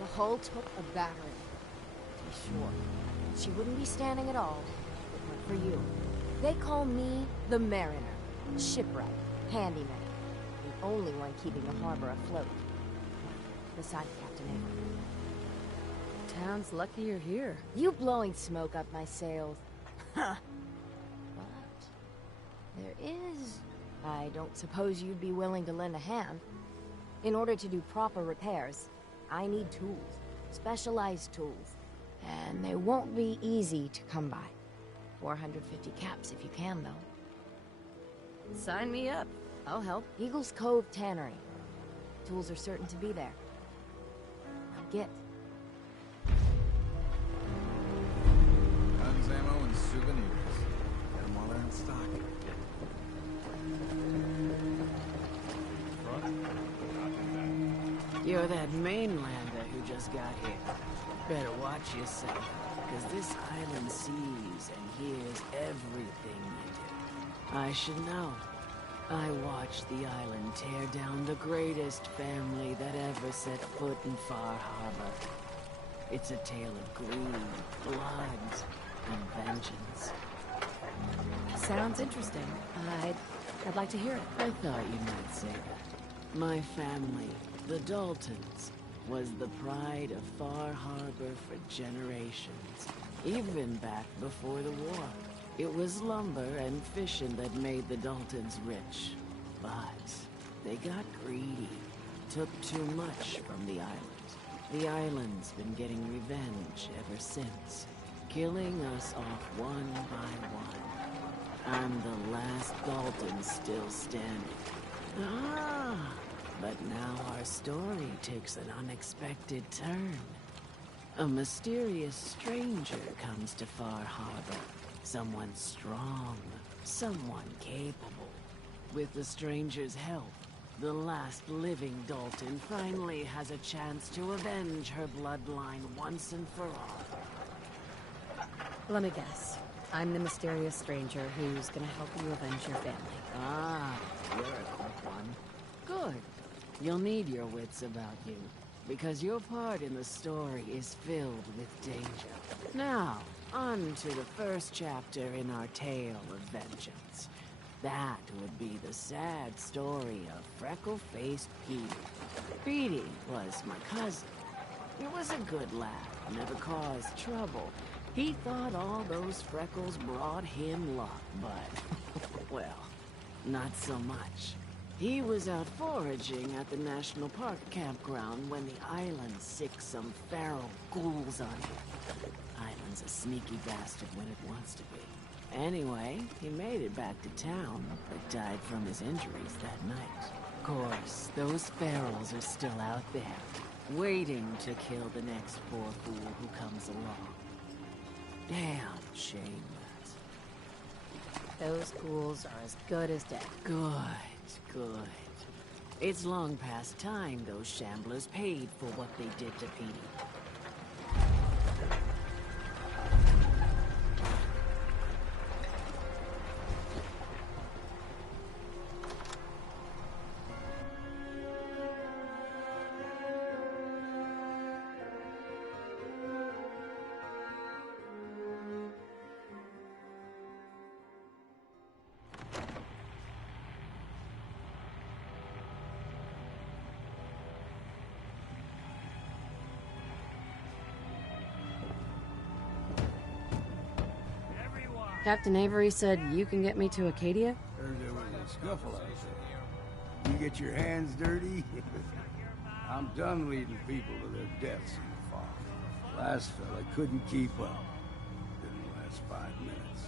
The hull took a battering, to be sure. She wouldn't be standing at all if it weren't for you. They call me the Mariner, shipwright, handyman, the only one keeping the harbor afloat. Besides Captain Avery. Town's lucky you're here. You blowing smoke up my sails. Huh. But there is... I don't suppose you'd be willing to lend a hand. In order to do proper repairs, I need tools. Specialized tools. And they won't be easy to come by. 450 caps if you can, though. Sign me up. I'll help. Eagle's Cove Tannery. Tools are certain to be there. Now get. Guns, ammo, and souvenirs. Get them while they're in stock. You're that mainlander who just got here. Better watch yourself, because this island sees and hears everything you do. I should know. I watched the island tear down the greatest family that ever set foot in Far Harbor. It's a tale of greed, blood, and vengeance. Sounds interesting. I'd like to hear it. I thought you might say that. My family, the Daltons, was the pride of Far Harbor for generations, even back before the war. It was lumber and fishing that made the Daltons rich, but they got greedy, took too much from the island. The island's been getting revenge ever since, killing us off one by one. I'm the last Dalton still standing. Ah! But now our story takes an unexpected turn. A mysterious stranger comes to Far Harbor. Someone strong, someone capable. With the stranger's help, the last living Dalton finally has a chance to avenge her bloodline once and for all. Let me guess. I'm the mysterious stranger who's gonna help you avenge your family. Ah, you're a quick one. Good. You'll need your wits about you, because your part in the story is filled with danger. Now, on to the first chapter in our tale of vengeance. That would be the sad story of freckle-faced Petey. Petey was my cousin. He was a good lad, never caused trouble. He thought all those freckles brought him luck, but, well, not so much. He was out foraging at the National Park campground when the island sicked some feral ghouls on him. Island's a sneaky bastard when it wants to be. Anyway, he made it back to town, but died from his injuries that night. Of course, those ferals are still out there, waiting to kill the next poor fool who comes along. Damn shame, that. Those ghouls are as good as dead. Good. Good. It's long past time those shamblers paid for what they did to Petey. Captain Avery said you can get me to Arcadia? Heard there was a scuffle out there. You get your hands dirty? I'm done leading people to their deaths in the fog. Last fella couldn't keep up. Didn't last 5 minutes.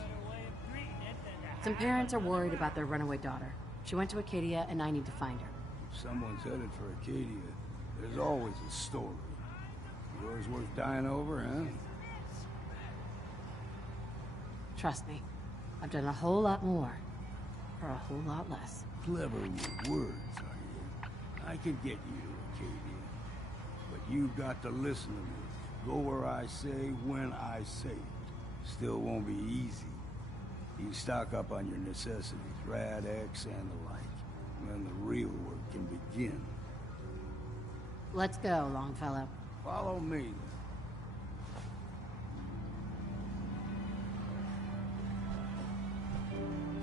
Some parents are worried about their runaway daughter. She went to Arcadia, and I need to find her. If someone's headed for Arcadia, there's always a story. Yours worth dying over, huh? Trust me, I've done a whole lot more, for a whole lot less. Clever with words, are you? I could get you to Arcadia, but you've got to listen to me. Go where I say, when I say it. Still won't be easy. You stock up on your necessities, Rad-X and the like. Then the real work can begin. Let's go, Longfellow. Follow me.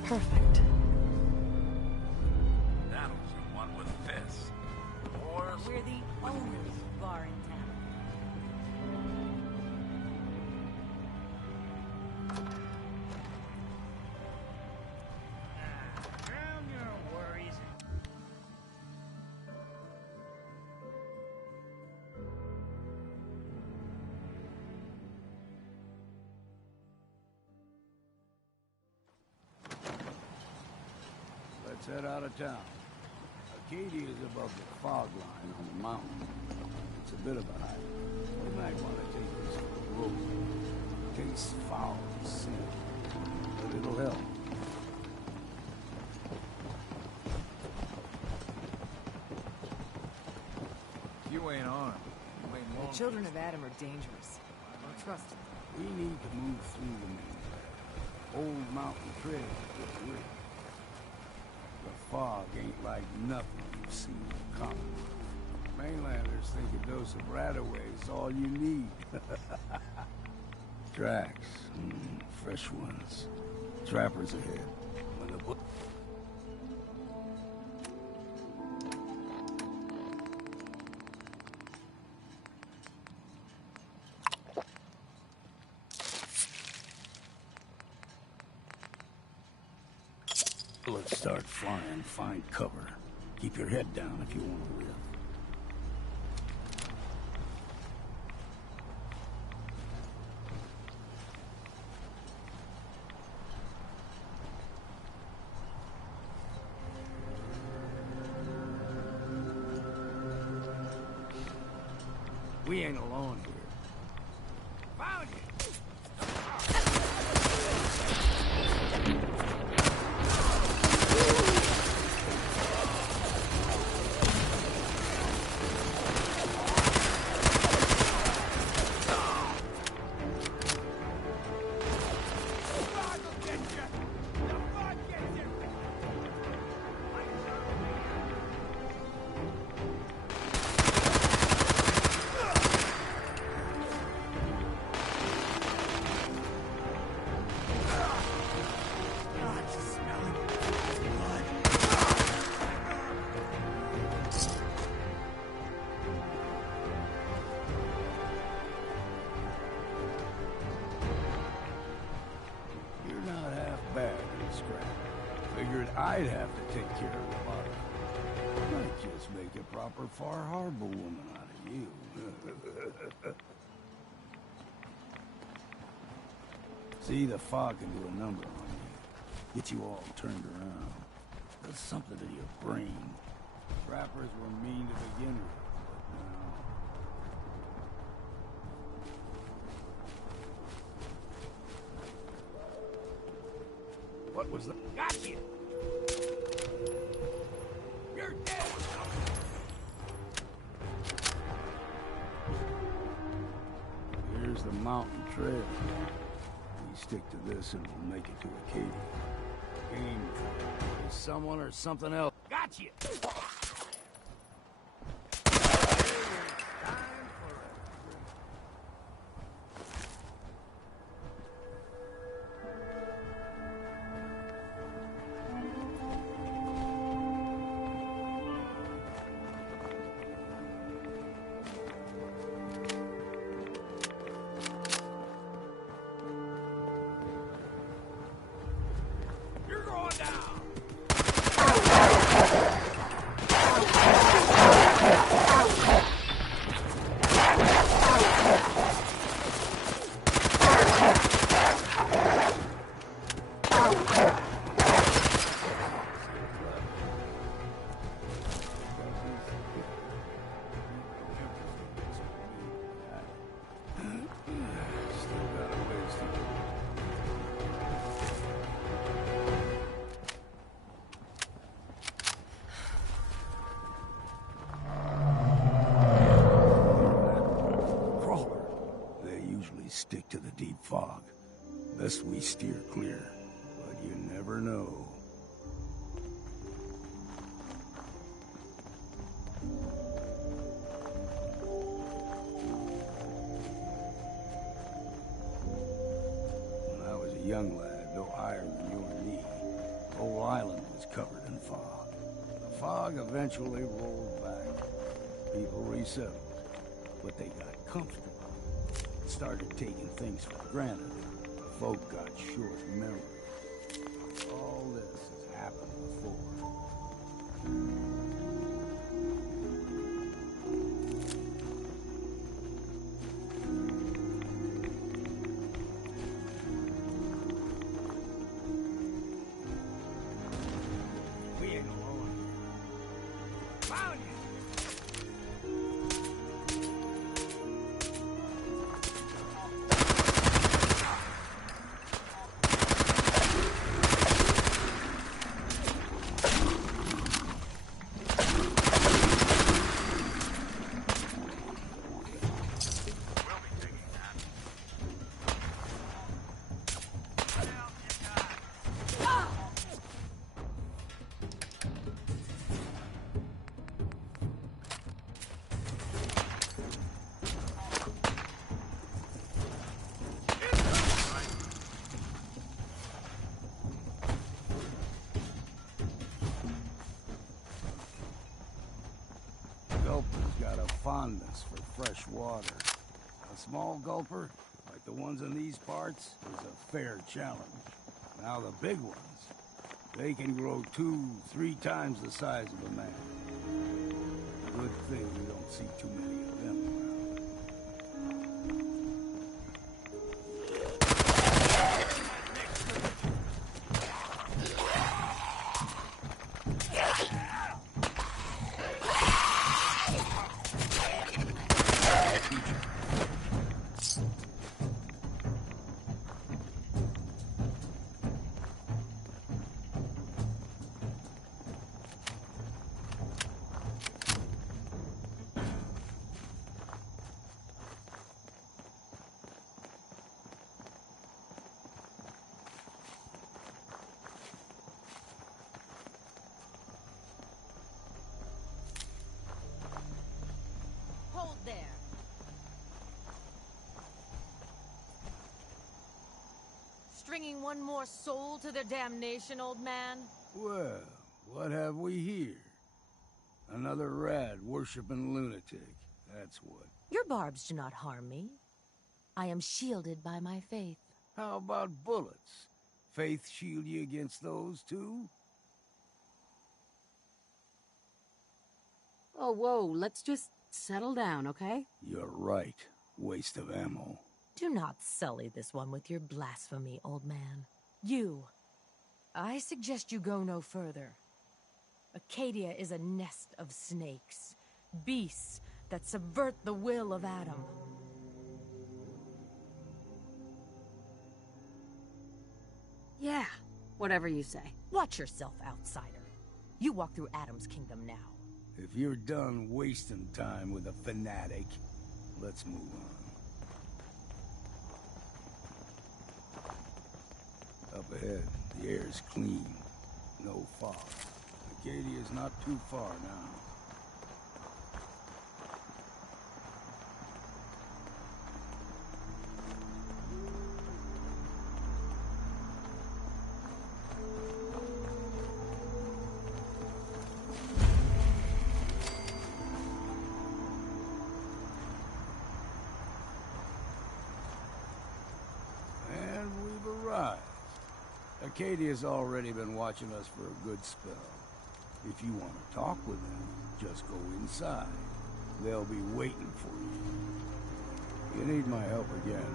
Perfect. That was the one with fists. Wars. We're the only bar in town. Drown your worries. Let's head out of town. Arcadia is above the fog line on the mountain. It's a bit of a hike. We might want to take this road. Tastes foul and sin, but it'll help. You ain't armed. You ain't The long. children of Adam are dangerous. Don't trust them. We need to move through the mainland. Old mountain trails get rich. The fog ain't like nothing you've seen coming. Mainlanders think a dose of Radaway is all you need. Tracks. Fresh ones. Trappers ahead. When the bullets start flying, find cover. Keep your head down if you want to live. We ain't alone here. Found you! Figured I'd have to take care of the body. Might just make a proper Far Harbor woman out of you. See, the fog can do a number on you. Get you all turned around. Does something to your brain. Trappers were mean to begin with, but now... What was that? Got you! You're dead! Here's the mountain trail. We stick to this and we'll make it to Arcadia. Aim for someone or something else. Got you! young lad, no higher than you or me, the whole island was covered in fog. The fog eventually rolled back. People resettled, but they got comfortable. Started taking things for granted. Folk got short memories. All this has happened before. We ain't alone. Found you! Gulper's got a fondness for fresh water. A small gulper, like the ones in these parts, is a fair challenge. Now the big ones, they can grow 2-3 times the size of a man. Good thing we don't see too many of them around. Hold there. Stringing one more soul to their damnation, old man? Well, what have we here? Another rad worshipping lunatic, that's what. Your barbs do not harm me. I am shielded by my faith. How about bullets? Faith shield you against those, too? Oh, whoa, let's just settle down, okay? You're right. Waste of ammo. Do not sully this one with your blasphemy, old man. You. I suggest you go no further. Arcadia is a nest of snakes. Beasts that subvert the will of Adam. Yeah, whatever you say. Watch yourself, outsider. You walk through Adam's kingdom now. If you're done wasting time with a fanatic, let's move on. Up ahead, the air's clean. No fog. Arcadia's not too far now. And we've arrived. Arcadia's already been watching us for a good spell. If you want to talk with them, just go inside. They'll be waiting for you. You need my help again,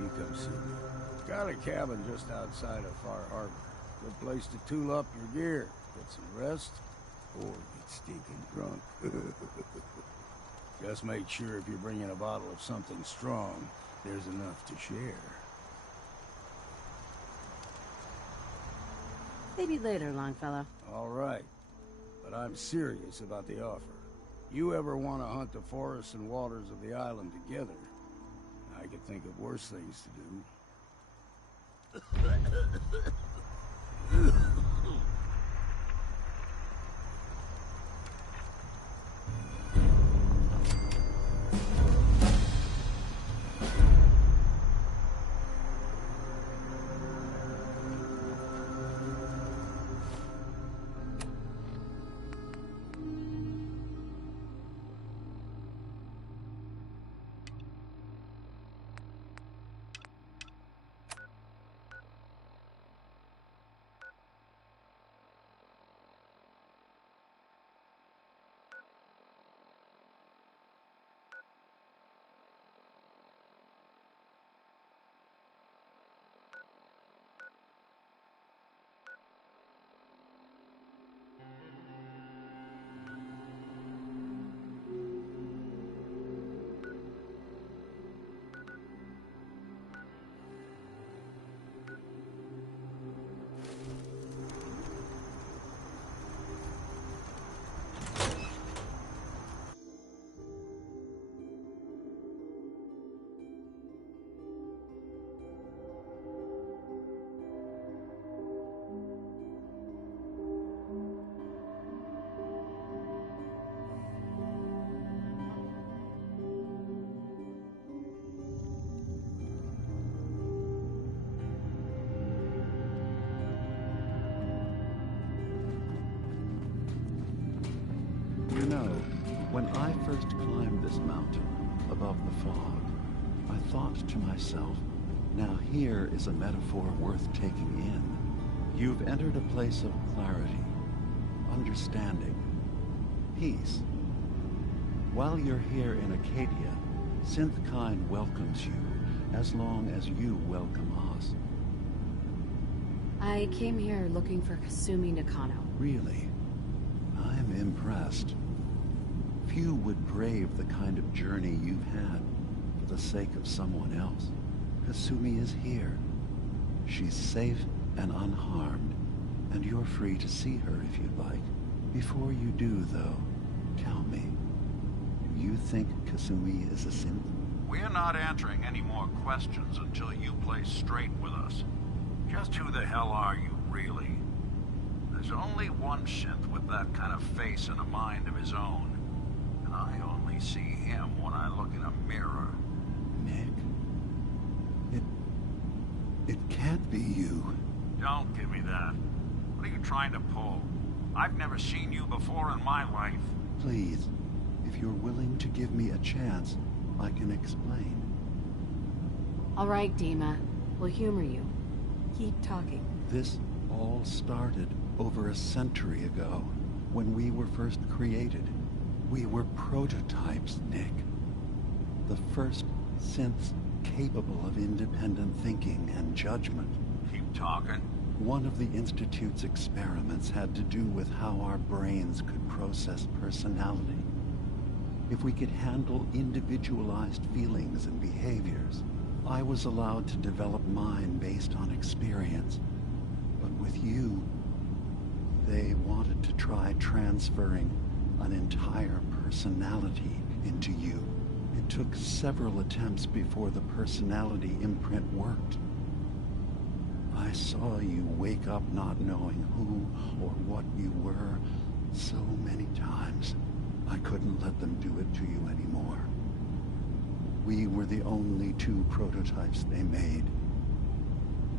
you come see me. Got a cabin just outside of Far Harbor. Good place to tool up your gear, get some rest, or get stinking drunk. Just make sure if you're bringing a bottle of something strong, there's enough to share. Maybe later, Longfellow. All right, but I'm serious about the offer. You ever want to hunt the forests and waters of the island together, I could think of worse things to do. know, when I first climbed this mountain above the fog, I thought to myself, now here is a metaphor worth taking in. You've entered a place of clarity, understanding, peace. While you're here in Arcadia, Synthkind welcomes you as long as you welcome us. I came here looking for Kasumi Nakano. Really? I'm impressed. Few would brave the kind of journey you've had for the sake of someone else. Kasumi is here. She's safe and unharmed, and you're free to see her if you'd like. Before you do, though, tell me, do you think Kasumi is a synth? We're not answering any more questions until you play straight with us. Just who the hell are you, really? There's only one synth with that kind of face and a mind of his own. And I only see him when I look in a mirror. Nick? It can't be you. Don't give me that. What are you trying to pull? I've never seen you before in my life. Please, if you're willing to give me a chance, I can explain. All right, Dima. We'll humor you. Keep talking. This all started over a century ago, when we were first created. We were prototypes, Nick. The first synths capable of independent thinking and judgment. Keep talking. One of the Institute's experiments had to do with how our brains could process personality. If we could handle individualized feelings and behaviors, I was allowed to develop mine based on experience. But with you, they wanted to try transferring an entire personality into you. It took several attempts before the personality imprint worked. I saw you wake up not knowing who or what you were so many times. I couldn't let them do it to you anymore. We were the only two prototypes they made.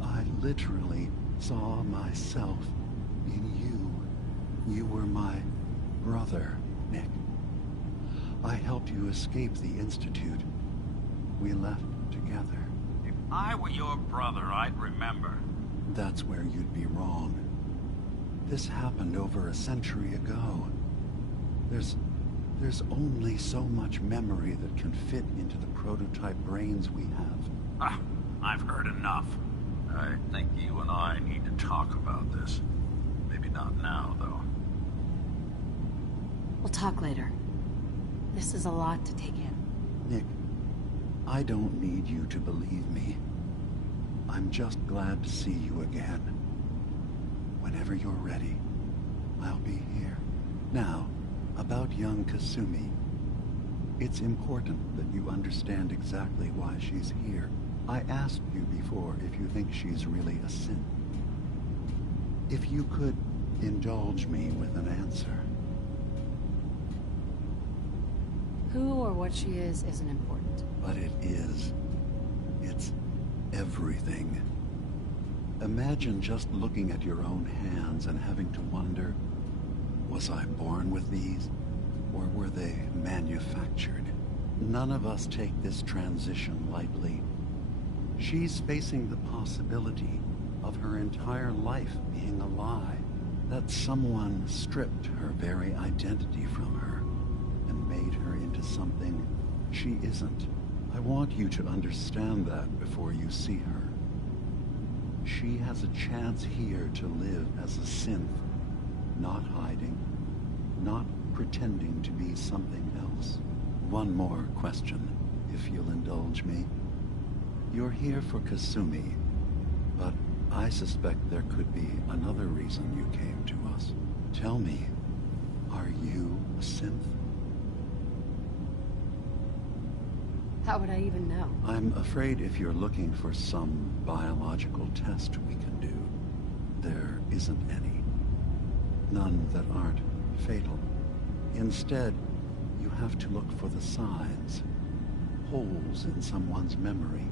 I literally saw myself in you. You were my brother, Nick. I helped you escape the Institute. We left together. If I were your brother, I'd remember. That's where you'd be wrong. This happened over a century ago. There's only so much memory that can fit into the prototype brains we have. Ah, I've heard enough. I think you and I need to talk about this. Maybe not now, though. We'll talk later. This is a lot to take in. Nick, I don't need you to believe me. I'm just glad to see you again. Whenever you're ready, I'll be here. Now, about young Kasumi. It's important that you understand exactly why she's here. I asked you before if you think she's really a synth. If you could indulge me with an answer. Who or what she is isn't important. But it is. It's everything. Imagine just looking at your own hands and having to wonder, was I born with these, or were they manufactured? None of us take this transition lightly. She's facing the possibility of her entire life being a lie, that someone stripped her very identity from her and made her into something she isn't. I want you to understand that before you see her. She has a chance here to live as a synth, not hiding, not pretending to be something else. One more question, if you'll indulge me. You're here for Kasumi, but I suspect there could be another reason you came to us. Tell me, are you a synth? How would I even know? I'm afraid if you're looking for some biological test we can do, there isn't any. None that aren't fatal. Instead, you have to look for the signs, holes in someone's memory,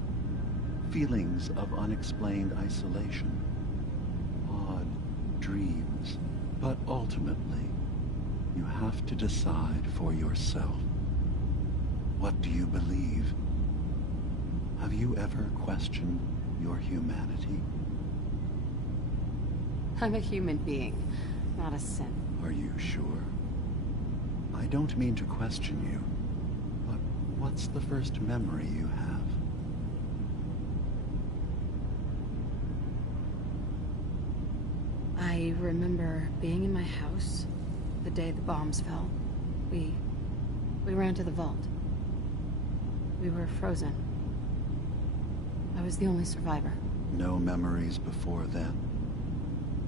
feelings of unexplained isolation, odd dreams. But ultimately, You have to decide for yourself. What do you believe? Have you ever questioned your humanity? I'm a human being, not a synth. Are you sure? I don't mean to question you, but what's the first memory you have? I remember being in my house the day the bombs fell. We ran to the vault. We were frozen. I was the only survivor. No memories before then?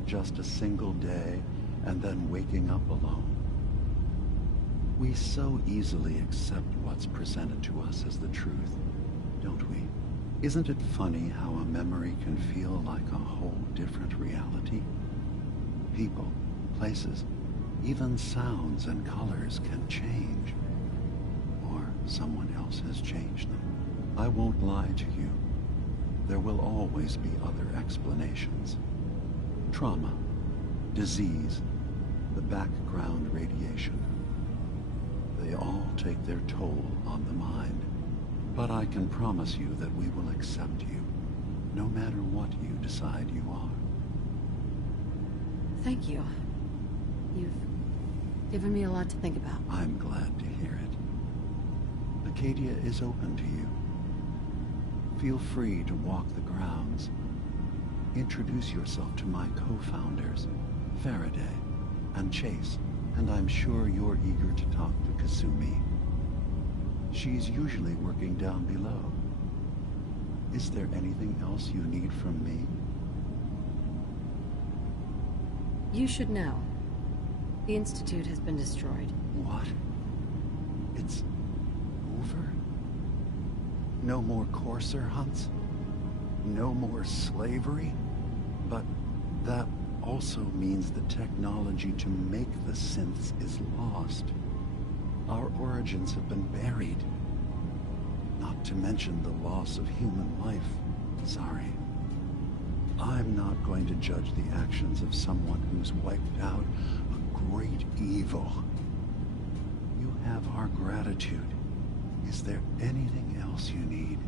Just a single day, and then waking up alone? We so easily accept what's presented to us as the truth, don't we? Isn't it funny how a memory can feel like a whole different reality? People, places, even sounds and colors can change. Or someone else has changed them. I won't lie to you. There will always be other explanations. Trauma, disease, the background radiation. They all take their toll on the mind. But I can promise you that we will accept you, no matter what you decide you are. Thank you. You've given me a lot to think about. I'm glad to hear it. Arcadia is open to you. Feel free to walk the grounds. Introduce yourself to my co-founders, Faraday and Chase, and I'm sure you're eager to talk to Kasumi. She's usually working down below. Is there anything else you need from me? You should know. The Institute has been destroyed. What? It's over? No more courser hunts? No more slavery? But that also means the technology to make the synths is lost. Our origins have been buried. Not to mention the loss of human life. Sorry. I'm not going to judge the actions of someone who's wiped out a great evil. You have our gratitude. Is there anything else you need?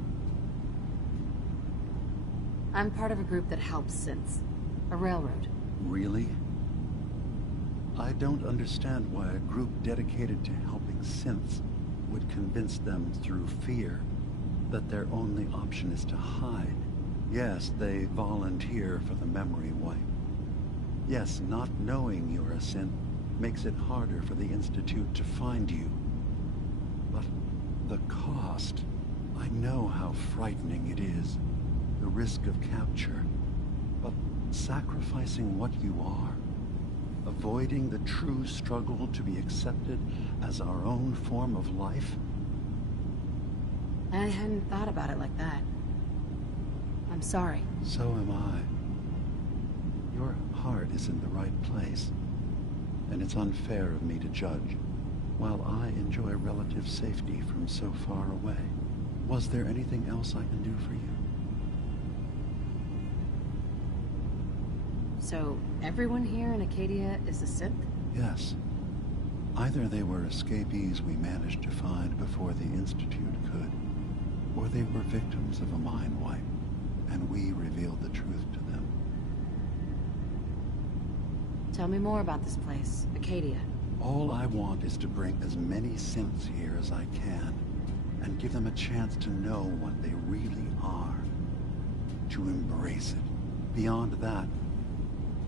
I'm part of a group that helps synths. A railroad. Really? I don't understand why a group dedicated to helping synths would convince them through fear that their only option is to hide. Yes, they volunteer for the memory wipe. Yes, not knowing you're a synth makes it harder for the Institute to find you. But the cost, I know how frightening it is. The risk of capture. But sacrificing what you are, avoiding the true struggle to be accepted as our own form of life? I hadn't thought about it like that. I'm sorry. So am I. Your heart is in the right place, and it's unfair of me to judge, while I enjoy relative safety from so far away. Was there anything else I can do for you? So, everyone here in Arcadia is a synth? Yes. Either they were escapees we managed to find before the Institute could, or they were victims of a mind wipe, and we revealed the truth to them. Tell me more about this place, Arcadia. All I want is to bring as many synths here as I can, and give them a chance to know what they really are. To embrace it. Beyond that,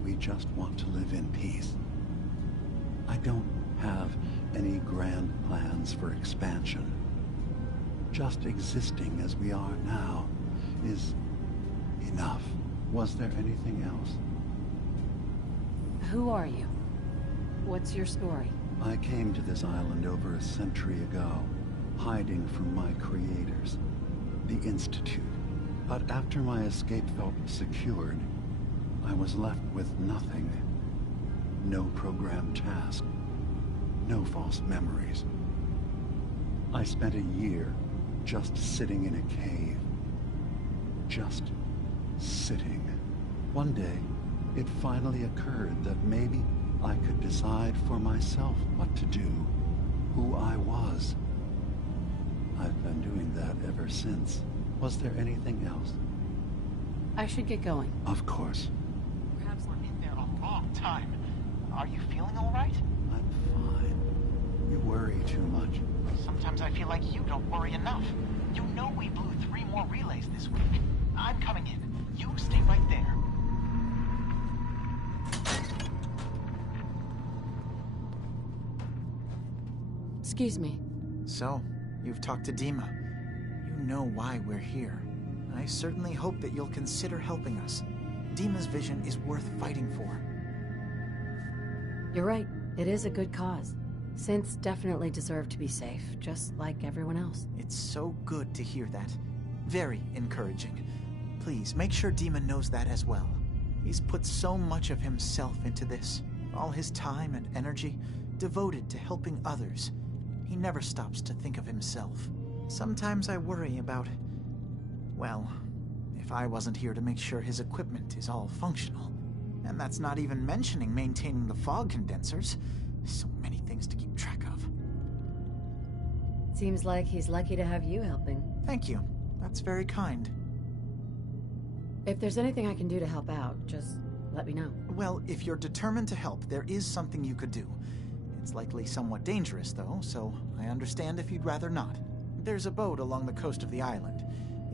we just want to live in peace. I don't have any grand plans for expansion. Just existing as we are now is enough. Was there anything else? Who are you? What's your story? I came to this island over a century ago, hiding from my creators, the Institute. But after my escape felt secured, I was left with nothing. No programmed task. No false memories. I spent a year just sitting in a cave. Just sitting. One day, it finally occurred that maybe I could decide for myself what to do, who I was. I've been doing that ever since. Was there anything else? I should get going. Of course. Perhaps we're in there a long time. Are you feeling all right? I'm fine. You worry too much. Sometimes I feel like you don't worry enough. You know we blew 3 more relays this week. I'm coming in. You stay right there. Excuse me. So, you've talked to Dima. You know why we're here. I certainly hope that you'll consider helping us. Dima's vision is worth fighting for. You're right. It is a good cause. Synths definitely deserve to be safe, just like everyone else. It's so good to hear that. Very encouraging. Please, make sure Dima knows that as well. He's put so much of himself into this. All his time and energy devoted to helping others. He never stops to think of himself. Sometimes I worry about... well, if I wasn't here to make sure his equipment is all functional. And that's not even mentioning maintaining the fog condensers. So many things to keep track of. Seems like he's lucky to have you helping. Thank you. That's very kind. If there's anything I can do to help out, just let me know. Well, if you're determined to help, there is something you could do. It's likely somewhat dangerous, though, so I understand if you'd rather not. There's a boat along the coast of the island.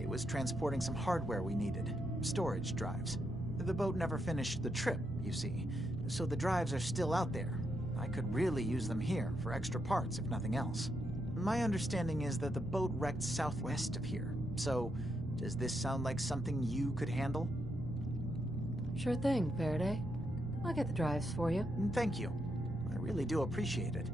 It was transporting some hardware we needed. Storage drives. The boat never finished the trip, you see, so the drives are still out there. I could really use them here for extra parts, if nothing else. My understanding is that the boat wrecked southwest of here, so does this sound like something you could handle? Sure thing, Faraday. I'll get the drives for you. Thank you. I really do appreciate it.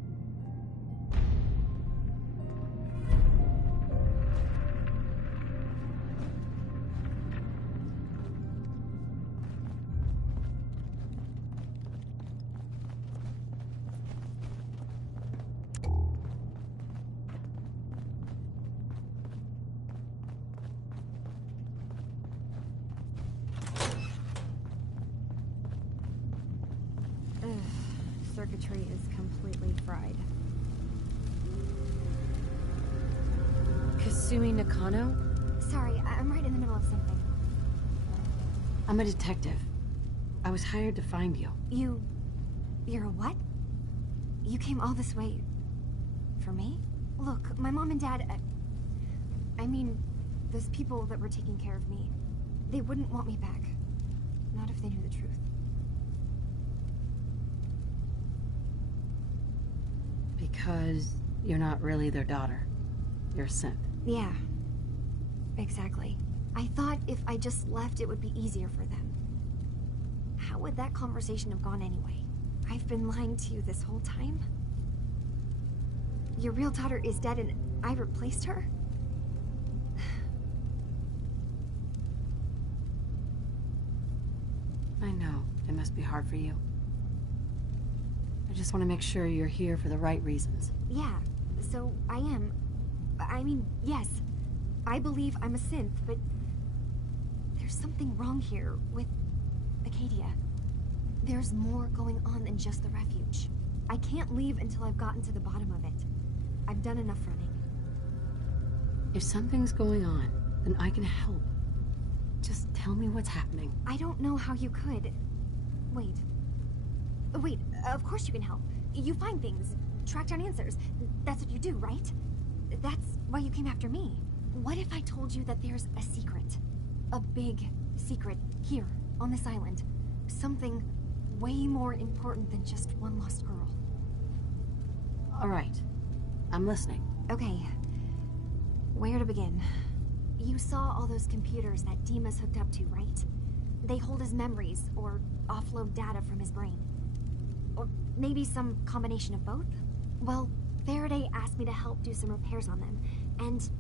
Circuitry is completely fried. Kasumi Nakano? Sorry, I'm right in the middle of something. I'm a detective. I was hired to find you. You're a what? You came all this way... for me? Look, my mom and dad... I mean, those people that were taking care of me, they wouldn't want me back. Not if they knew the truth. Because you're not really their daughter. You're a synth. Yeah. Exactly. I thought if I just left, it would be easier for them. How would that conversation have gone anyway? I've been lying to you this whole time? Your real daughter is dead and I replaced her? I know. It must be hard for you. I just want to make sure you're here for the right reasons. Yeah, so I am. I mean, yes. I believe I'm a synth, but... there's something wrong here with... Arcadia. There's more going on than just the refuge. I can't leave until I've gotten to the bottom of it. I've done enough running. If something's going on, then I can help. Just tell me what's happening. I don't know how you could. Wait, of course you can help. You find things, track down answers. That's what you do, right? That's why you came after me. What if I told you that there's a secret? A big secret here, on this island. Something way more important than just one lost girl. All right. I'm listening. Okay. Where to begin? You saw all those computers that Dima's hooked up to, right? They hold his memories, or offload data from his brain. Or maybe some combination of both? Well, Faraday asked me to help do some repairs on them, and,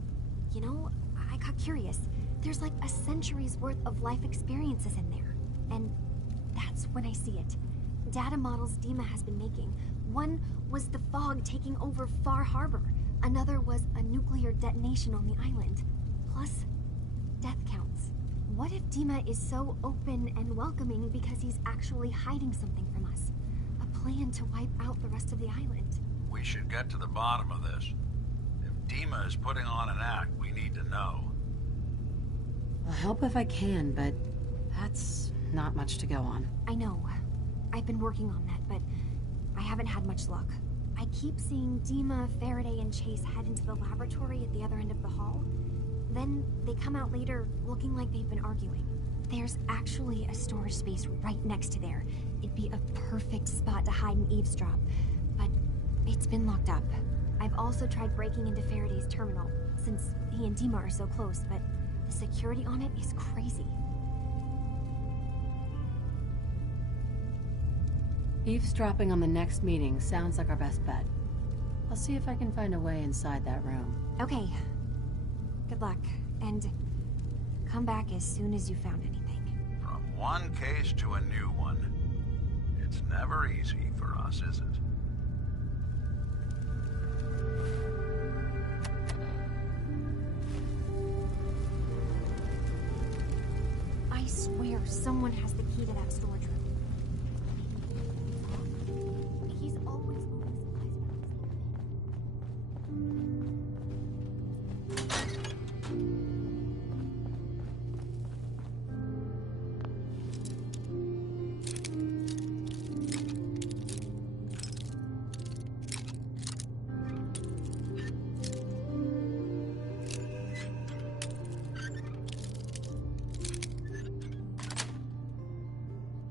you know, I got curious. There's like a century's worth of life experiences in there, and that's when I see it. Data models Dima has been making. One was the fog taking over Far Harbor. Another was a nuclear detonation on the island. Plus, death counts. What if Dima is so open and welcoming because he's actually hiding something from us? A plan to wipe out the rest of the island? We should get to the bottom of this. If Dima is putting on an act, we need to know. I'll help if I can, but that's not much to go on. I know. I've been working on that, but I haven't had much luck. I keep seeing Dima, Faraday, and Chase head into the laboratory at the other end of the hall. Then they come out later looking like they've been arguing. There's actually a storage space right next to there. It'd be a perfect spot to hide and eavesdrop, but it's been locked up. I've also tried breaking into Faraday's terminal, since he and Dima are so close, but the security on it is crazy. Eavesdropping on the next meeting sounds like our best bet. I'll see if I can find a way inside that room. Okay. Good luck, and come back as soon as you found anything. From one case to a new one. It's never easy for us, is it? I swear someone has the key to that storage room. He's always moving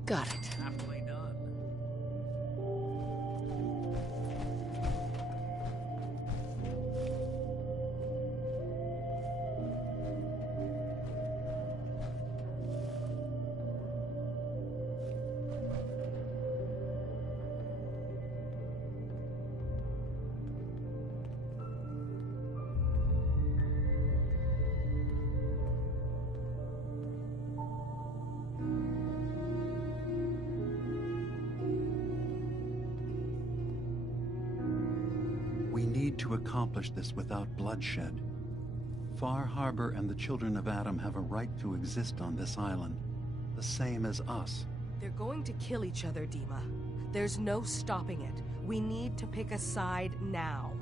Got it. Halfway done. We need to accomplish this without bloodshed. Far Harbor and the children of Adam have a right to exist on this island, the same as us. They're going to kill each other, Dima. There's no stopping it. We need to pick a side now.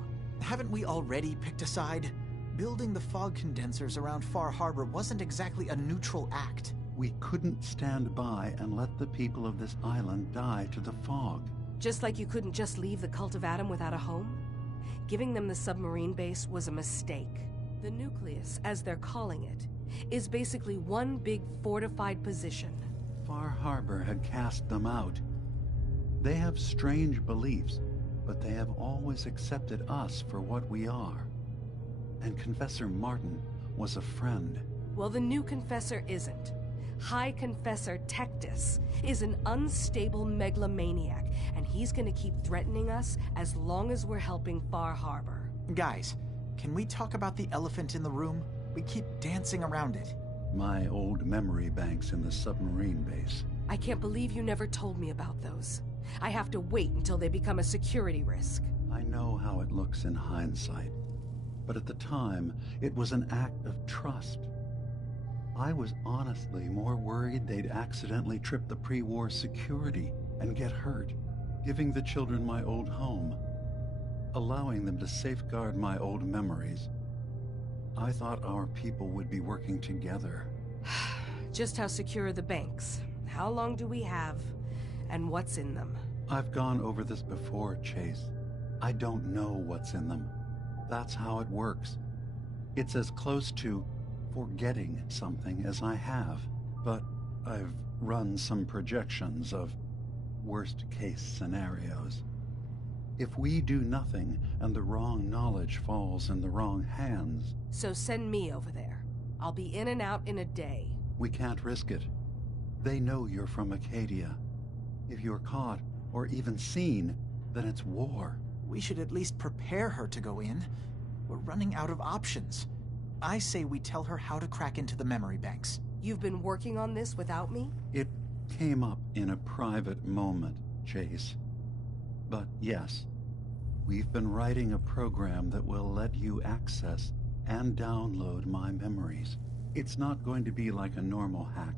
Haven't we already picked a side? Building the fog condensers around Far Harbor wasn't exactly a neutral act. We couldn't stand by and let the people of this island die to the fog. Just like you couldn't just leave the Cult of Adam without a home? Giving them the submarine base was a mistake. The nucleus, as they're calling it, is basically one big fortified position. Far Harbor had cast them out. They have strange beliefs, but they have always accepted us for what we are. And Confessor Martin was a friend. Well, the new Confessor isn't. High Confessor Tectus is an unstable megalomaniac, and he's gonna keep threatening us as long as we're helping Far Harbor. Guys, can we talk about the elephant in the room? We keep dancing around it. My old memory banks in the submarine base. I can't believe you never told me about those. I have to wait until they become a security risk. I know how it looks in hindsight, but at the time, it was an act of trust. I was honestly more worried they'd accidentally trip the pre-war security and get hurt, giving the children my old home, allowing them to safeguard my old memories. I thought our people would be working together. Just how secure are the banks? How long do we have? And what's in them? I've gone over this before, Chase. I don't know what's in them. That's how it works. It's as close to forgetting something as I have, but I've run some projections of worst-case scenarios. If we do nothing and the wrong knowledge falls in the wrong hands... So send me over there. I'll be in and out in a day. We can't risk it. They know you're from Arcadia. If you're caught, or even seen, then it's war. We should at least prepare her to go in. We're running out of options. I say we tell her how to crack into the memory banks. You've been working on this without me? It came up in a private moment, Chase. But yes, we've been writing a program that will let you access and download my memories. It's not going to be like a normal hack.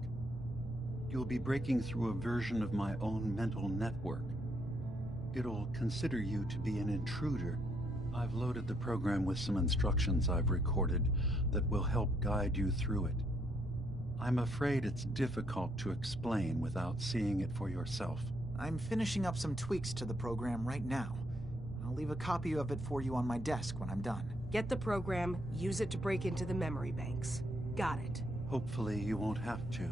You'll be breaking through a version of my own mental network. It'll consider you to be an intruder. I've loaded the program with some instructions I've recorded that will help guide you through it. I'm afraid it's difficult to explain without seeing it for yourself. I'm finishing up some tweaks to the program right now. I'll leave a copy of it for you on my desk when I'm done. Get the program, use it to break into the memory banks. Got it. Hopefully you won't have to.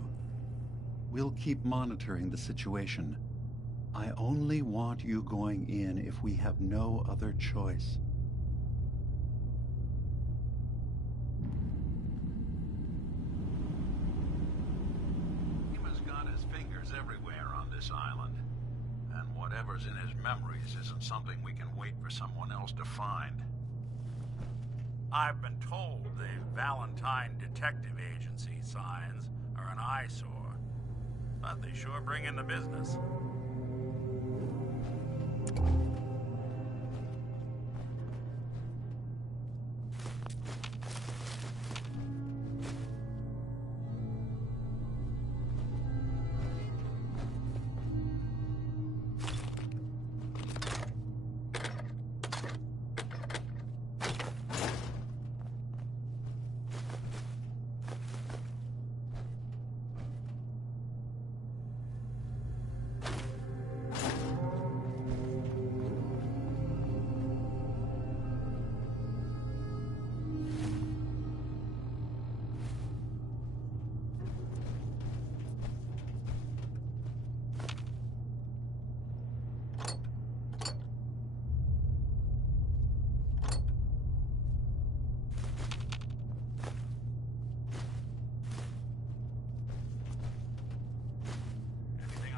We'll keep monitoring the situation. I only want you going in if we have no other choice. Dima's got his fingers everywhere on this island. And whatever's in his memories isn't something we can wait for someone else to find. I've been told the Valentine Detective Agency signs are an eyesore, but they sure bring in the business.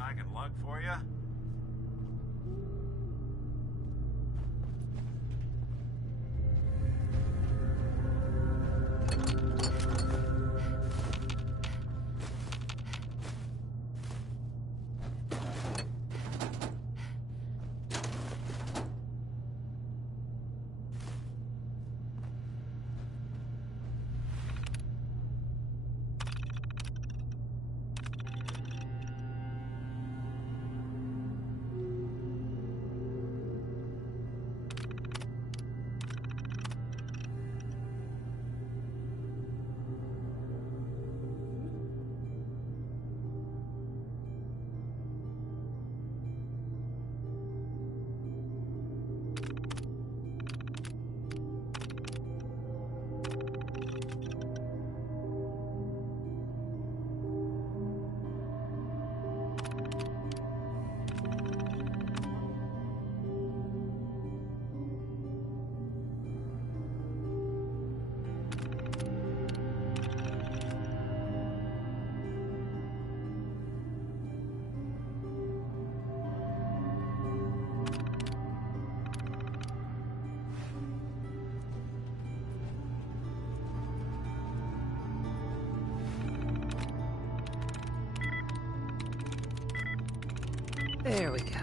I can lug for you? There we go.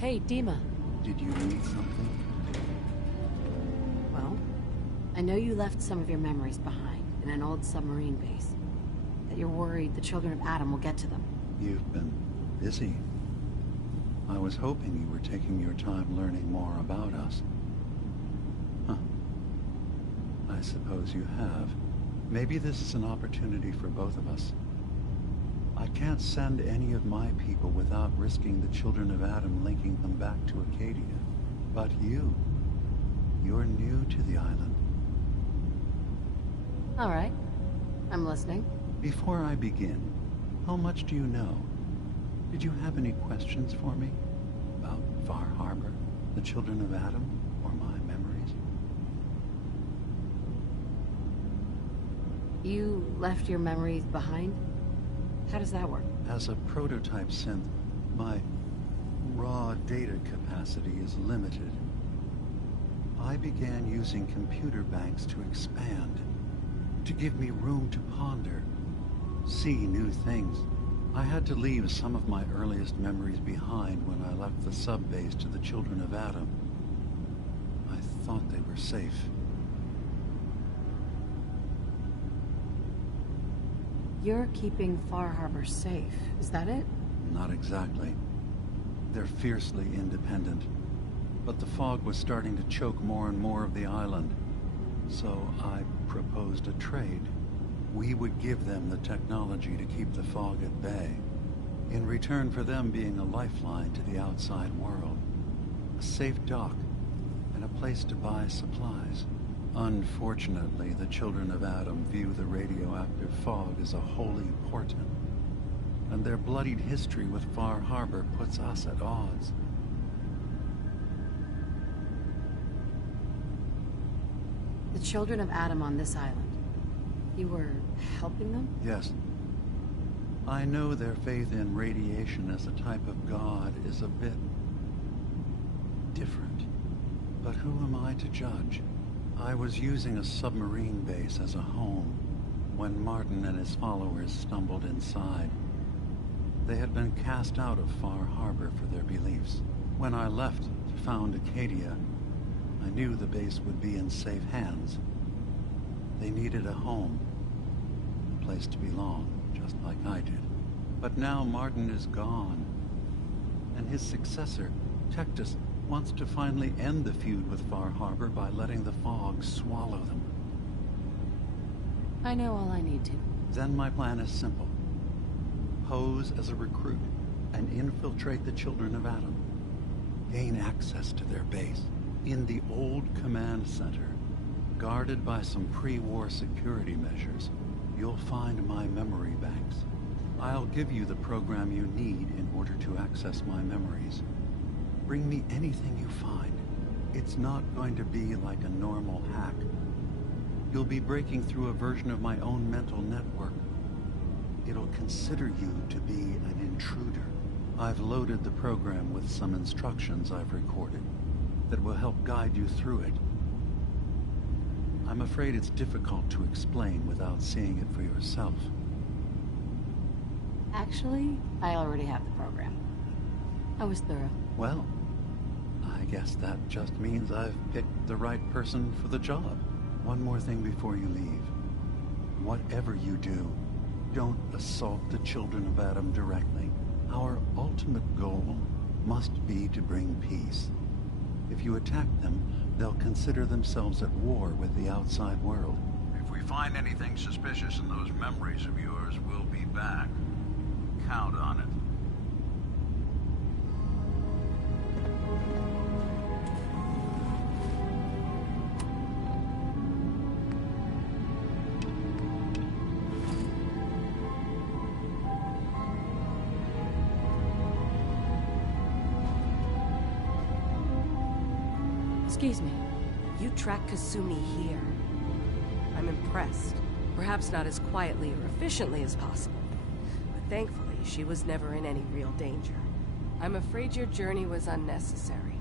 Hey, Dima. Did you need something? Well, I know you left some of your memories behind in an old submarine base. That you're worried the children of Adam will get to them. You've been busy. I was hoping you were taking your time learning more about us. Huh. I suppose you have. Maybe this is an opportunity for both of us. I can't send any of my people without risking the children of Adam linking them back to Arcadia. But you're new to the island. All right. I'm listening. Before I begin, how much do you know? Did you have any questions for me? About Far Harbor, the children of Adam, or my memories? You left your memories behind? How does that work? As a prototype synth, my raw data capacity is limited. I began using computer banks to expand, to give me room to ponder, see new things. I had to leave some of my earliest memories behind when I left the sub-base to the children of Adam. I thought they were safe. You're keeping Far Harbor safe, is that it? Not exactly. They're fiercely independent. But the fog was starting to choke more and more of the island. So I proposed a trade. We would give them the technology to keep the fog at bay, in return for them being a lifeline to the outside world. A safe dock, and a place to buy supplies. Unfortunately, the children of Adam view the radioactive fog as a holy portent, and their bloodied history with Far Harbor puts us at odds. The children of Adam on this island. You were helping them? Yes. I know their faith in radiation as a type of god is a bit different. But who am I to judge? I was using a submarine base as a home when Martin and his followers stumbled inside. They had been cast out of Far Harbor for their beliefs. When I left to found Arcadia, I knew the base would be in safe hands. They needed a home, a place to belong, just like I did. But now Martin is gone, and his successor, Tectus, wants to finally end the feud with Far Harbor by letting the fog swallow them. I know all I need to. Then my plan is simple. Pose as a recruit and infiltrate the children of Adam. Gain access to their base in the old command center. Guarded by some pre-war security measures, you'll find my memory banks. I'll give you the program you need in order to access my memories. Bring me anything you find. It's not going to be like a normal hack. You'll be breaking through a version of my own mental network. It'll consider you to be an intruder. I've loaded the program with some instructions I've recorded that will help guide you through it. I'm afraid it's difficult to explain without seeing it for yourself. Actually, I already have the program. I was thorough. Well, I guess that just means I've picked the right person for the job. One more thing before you leave. Whatever you do, don't assault the children of Adam directly. Our ultimate goal must be to bring peace. If you attack them, they'll consider themselves at war with the outside world. If we find anything suspicious in those memories of yours, we'll be back. Count on it. Excuse me. You tracked Kasumi here. I'm impressed. Perhaps not as quietly or efficiently as possible, but thankfully she was never in any real danger. I'm afraid your journey was unnecessary.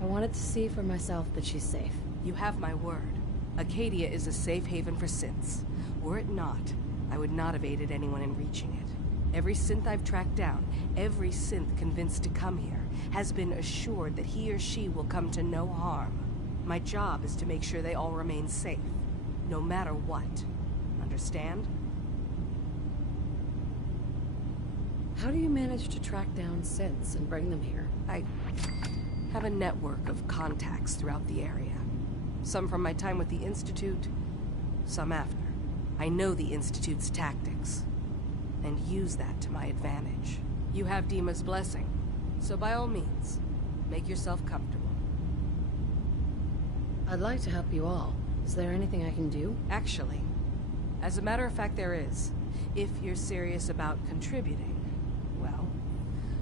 I wanted to see for myself that she's safe. You have my word. Arcadia is a safe haven for synths. Were it not, I would not have aided anyone in reaching it. Every synth I've tracked down, every synth convinced to come here, has been assured that he or she will come to no harm. My job is to make sure they all remain safe, no matter what. Understand? How do you manage to track down synths and bring them here? I have a network of contacts throughout the area. Some from my time with the Institute, some after. I know the Institute's tactics, and use that to my advantage. You have Dima's blessing, so by all means, make yourself comfortable. I'd like to help you all. Is there anything I can do? Actually, as a matter of fact, there is. If you're serious about contributing, well,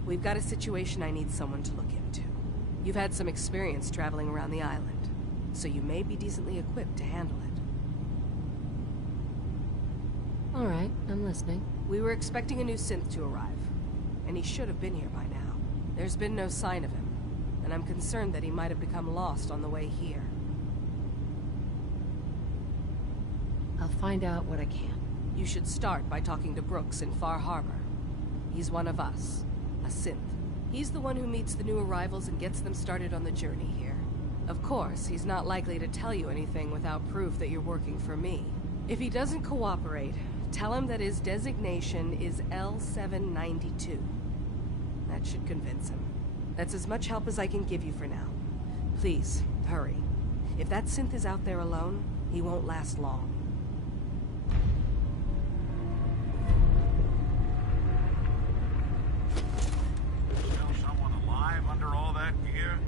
we've got a situation I need someone to look into. You've had some experience traveling around the island, so you may be decently equipped to handle it. All right, I'm listening. We were expecting a new synth to arrive, and he should have been here by now. There's been no sign of him, and I'm concerned that he might have become lost on the way here. I'll find out what I can. You should start by talking to Brooks in Far Harbor. He's one of us, a synth. He's the one who meets the new arrivals and gets them started on the journey here. Of course, he's not likely to tell you anything without proof that you're working for me. If he doesn't cooperate, tell him that his designation is L792. That should convince him. That's as much help as I can give you for now. Please, hurry. If that synth is out there alone, he won't last long. Still someone alive under all that gear?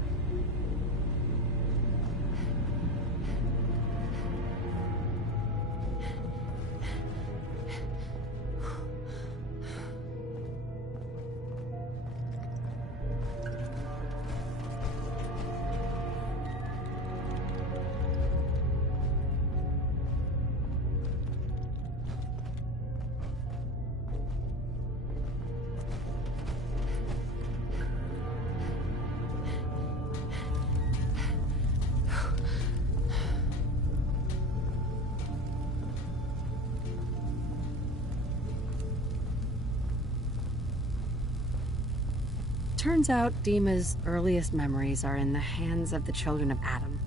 Turns out Dima's earliest memories are in the hands of the children of Adam.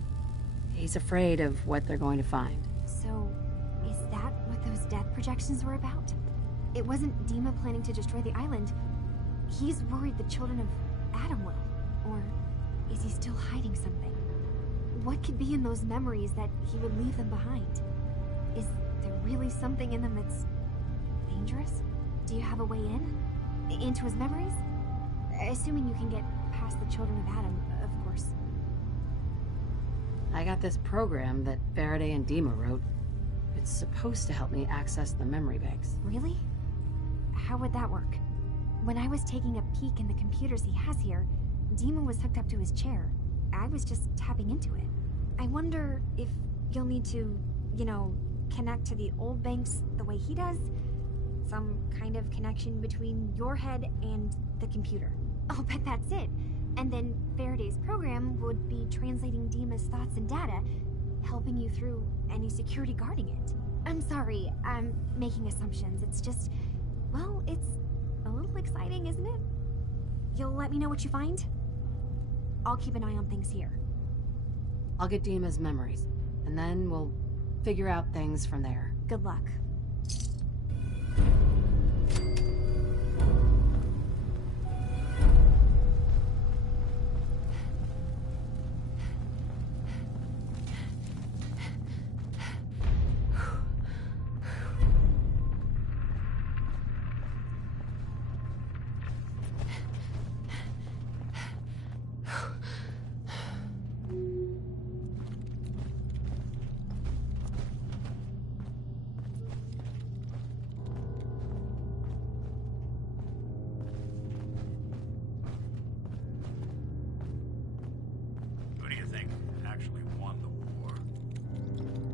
He's afraid of what they're going to find. So, is that what those death projections were about? It wasn't Dima planning to destroy the island. He's worried the children of Adam will. Or is he still hiding something? What could be in those memories that he would leave them behind? Is there really something in them that's dangerous? Do you have a way in? Into his memories? Assuming you can get past the children of Adam, of course. I got this program that Faraday and Dima wrote. It's supposed to help me access the memory banks. Really? How would that work? When I was taking a peek in the computers he has here, Dima was hooked up to his chair. I was just tapping into it. I wonder if you'll need to, connect to the old banks the way he does? Some kind of connection between your head and the computer. I'll bet that's it. And then Faraday's program would be translating Dima's thoughts and data, helping you through any security guarding it. I'm sorry, I'm making assumptions. It's just, well, it's a little exciting, isn't it? You'll let me know what you find? I'll keep an eye on things here. I'll get Dima's memories, and then we'll figure out things from there. Good luck. Who do you think actually won the war?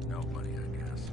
Nobody, I guess.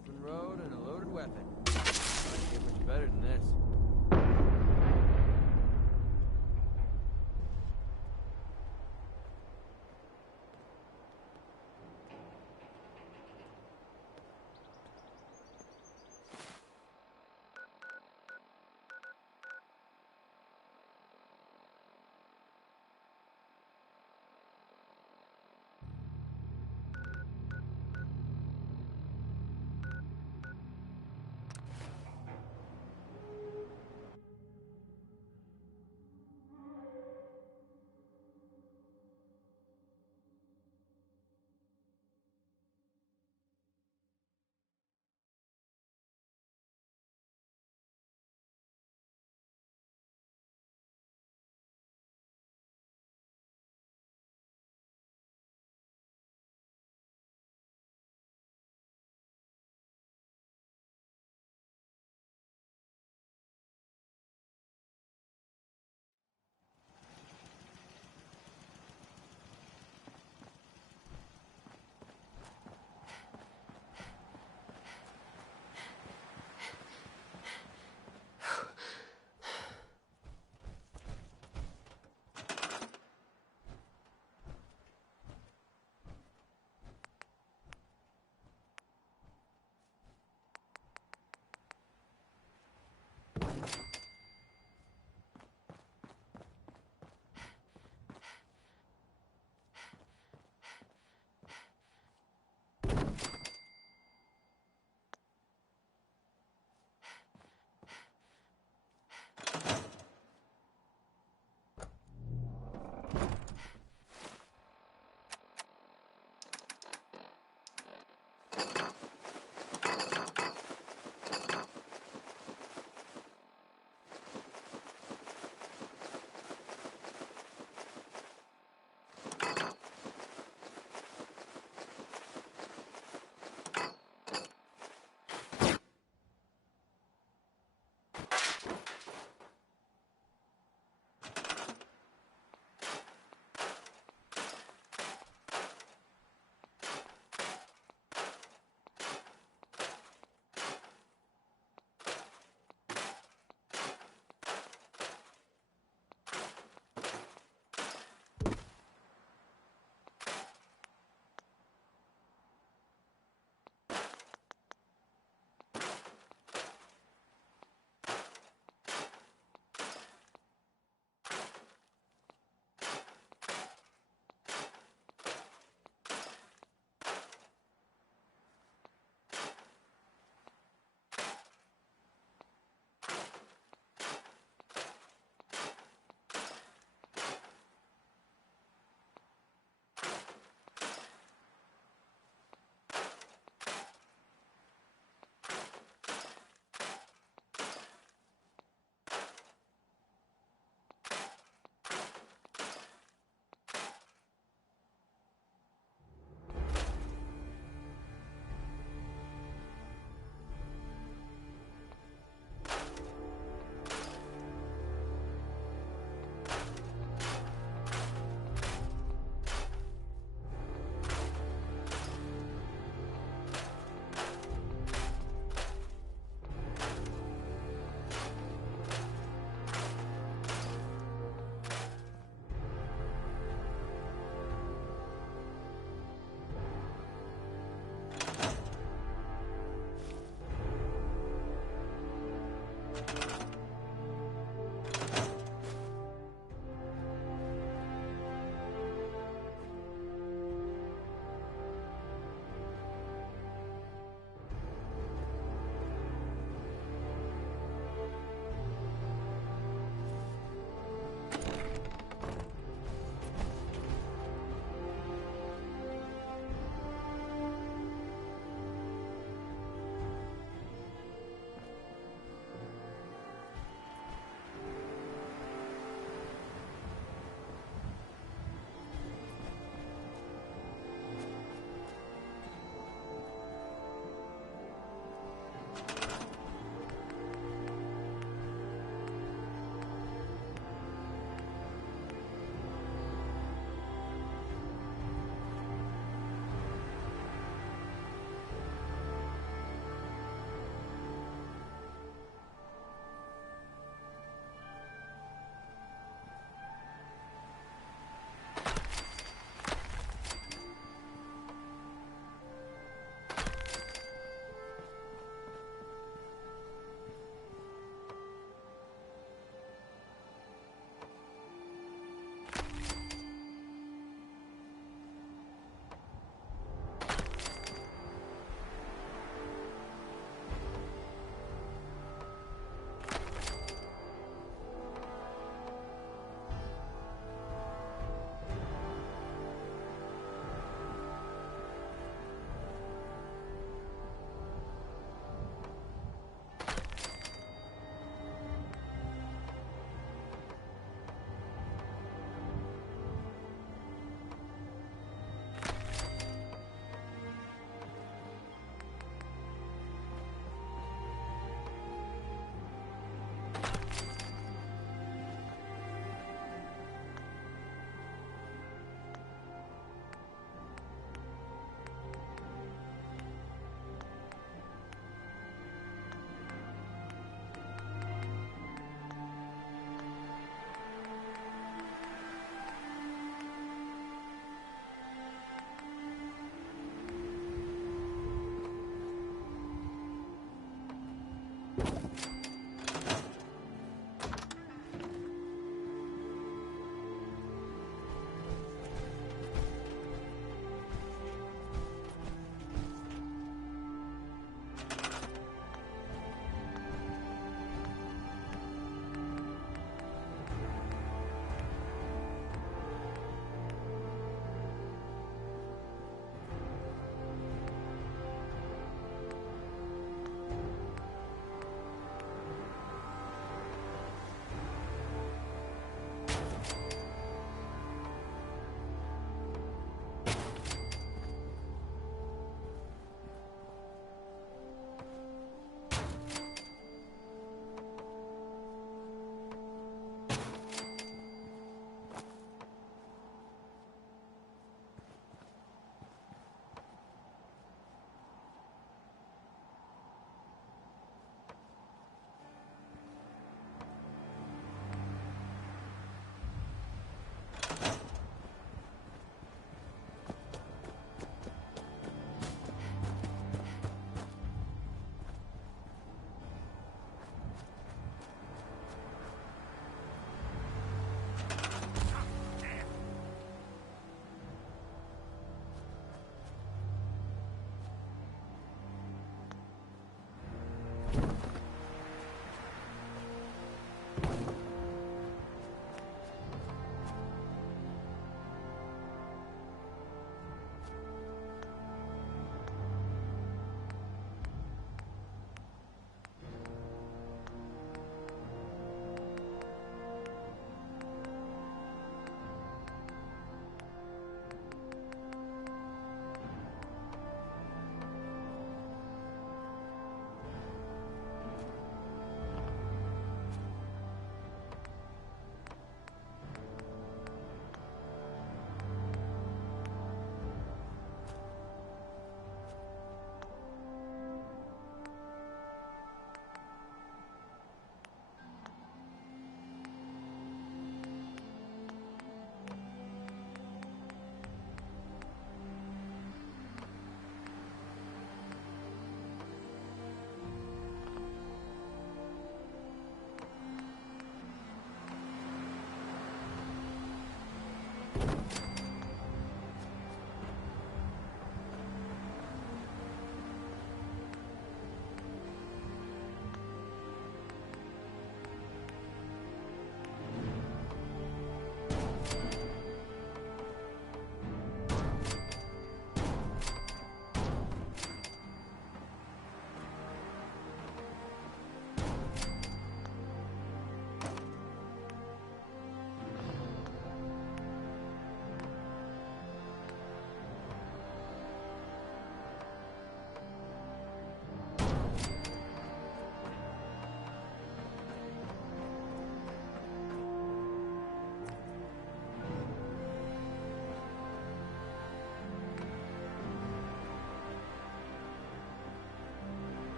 open road and a loaded weapon. Can't get much better than this.